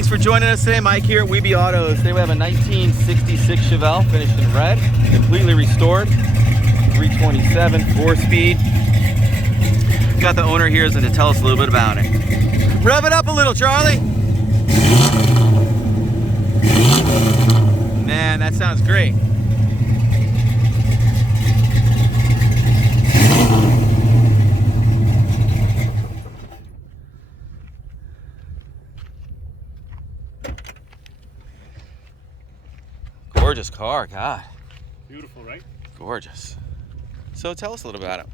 thanks for joining us today. Mike here at Weeby Autos. Today we have a 1966 Chevelle finished in red, completely restored, 327, 4-speed. Got the owner here to tell us a little bit about it. Rev it up a little, Charlie. Man, that sounds great. Gorgeous car, God. Beautiful, right? Gorgeous. So tell us a little about it.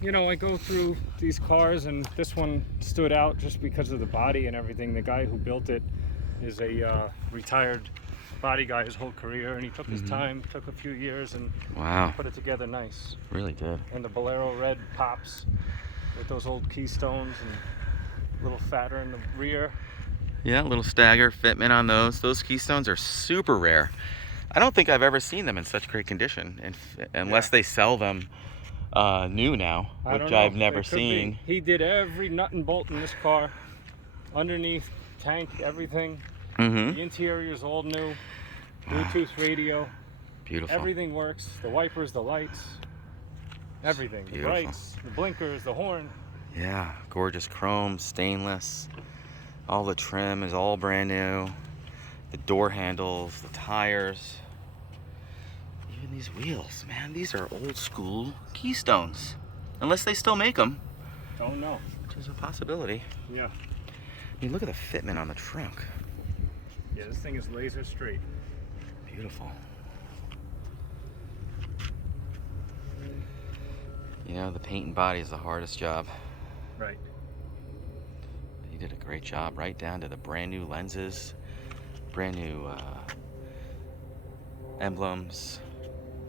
You know, I go through these cars and this one stood out just because of the body and everything. The guy who built it is a retired body guy his whole career, and he took his time, took a few years, and put it together nice. Really did. And the Bolero red pops with those old Keystones and a little fatter in the rear. Yeah, a little stagger fitment on those. Those Keystones are super rare. I don't think I've ever seen them in such great condition, unless they sell them new now, which I've never seen. He did every nut and bolt in this car, underneath, tank, everything. The interior is all new, Bluetooth radio. Beautiful. Everything works. The wipers, the lights, everything. The lights, the blinkers, the horn. Yeah, gorgeous chrome, stainless. All the trim is all brand new. The door handles, the tires. Even these wheels, man, these are old school Keystones. Unless they still make them. Don't know. Which is a possibility. Yeah. I mean, look at the fitment on the trunk. Yeah, this thing is laser straight. Beautiful. You know, the paint and body is the hardest job. Right. He did a great job, right down to the brand new lenses, brand new emblems,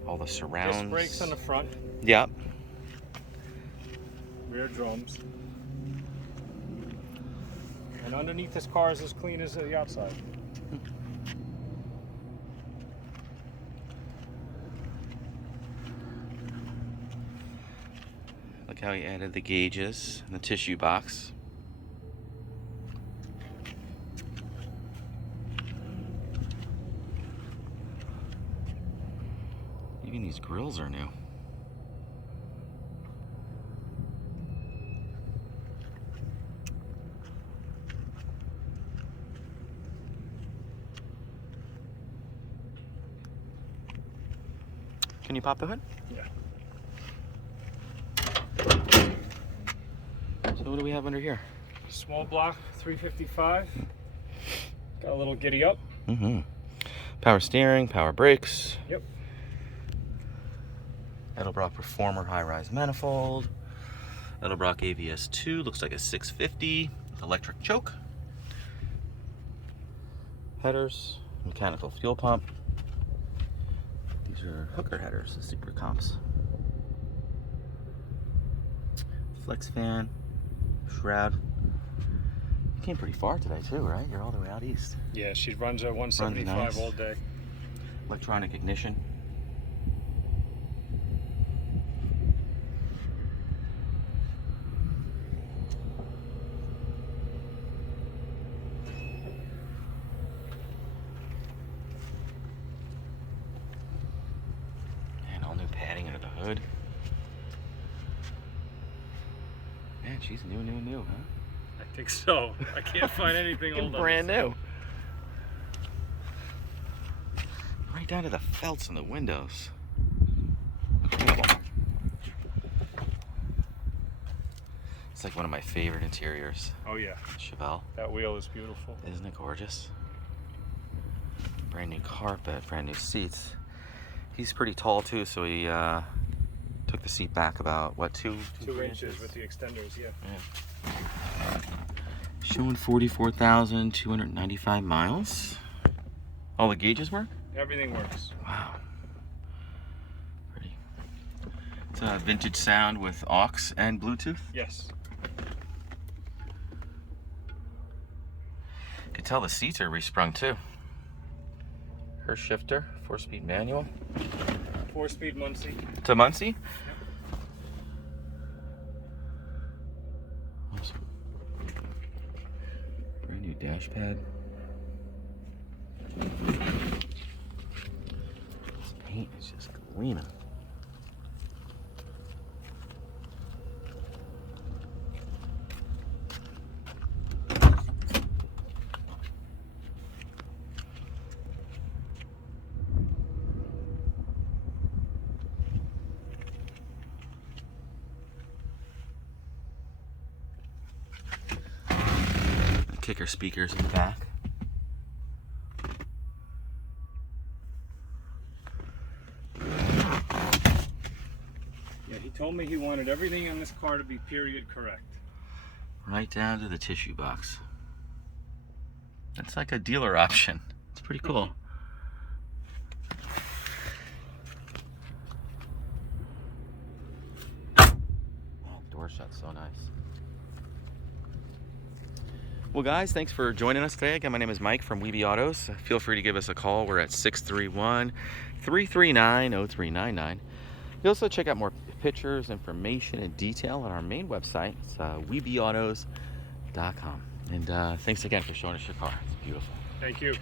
all the surrounds. Disc brakes on the front. Yep. Rear drums. And underneath this car is as clean as the outside. Look how he added the gauges and the tissue box. Even these grills are new. Can you pop the hood? Yeah. So what do we have under here? Small block 355. Got a little giddy up. Power steering, power brakes. Yep. Edelbrock Performer high-rise manifold. Edelbrock AVS 2, looks like a 650 with electric choke. Headers, mechanical fuel pump. These are hooker headers, the super comps. Flex fan, Shroud. You came pretty far today too, right? You're all the way out east. Yeah, she runs a 175 Runs nice. all day. Electronic ignition. Padding under the hood. Man, she's new, huh? I think so. I can't find anything old. Brand new. Right down to the felts in the windows. Incredible. It's like one of my favorite interiors. Oh yeah. Chevelle. That wheel is beautiful. Isn't it gorgeous? Brand new carpet, brand new seats. He's pretty tall too, so he took the seat back about, what, 2 inches with the extenders, yeah. Showing 44,295 miles. All the gauges work? Everything works. Wow. Pretty. It's a vintage sound with aux and Bluetooth? Yes. You can tell the seats are resprung too. Hurst Shifter, 4-speed manual. 4-speed Muncie. To Muncie? Awesome. Sweet dash pad. This paint is just gleaming. Kicker speakers in the back. Yeah, he told me he wanted everything on this car to be period correct. Right down to the tissue box. That's like a dealer option. It's pretty cool. Oh, door shut's so nice. Well, guys, thanks for joining us today. Again, my name is Mike from Weeby Autos. Feel free to give us a call. We're at 631-339-0399. You also check out more pictures, information, and detail on our main website. It's weebyautos.com. And thanks again for showing us your car. It's beautiful. Thank you.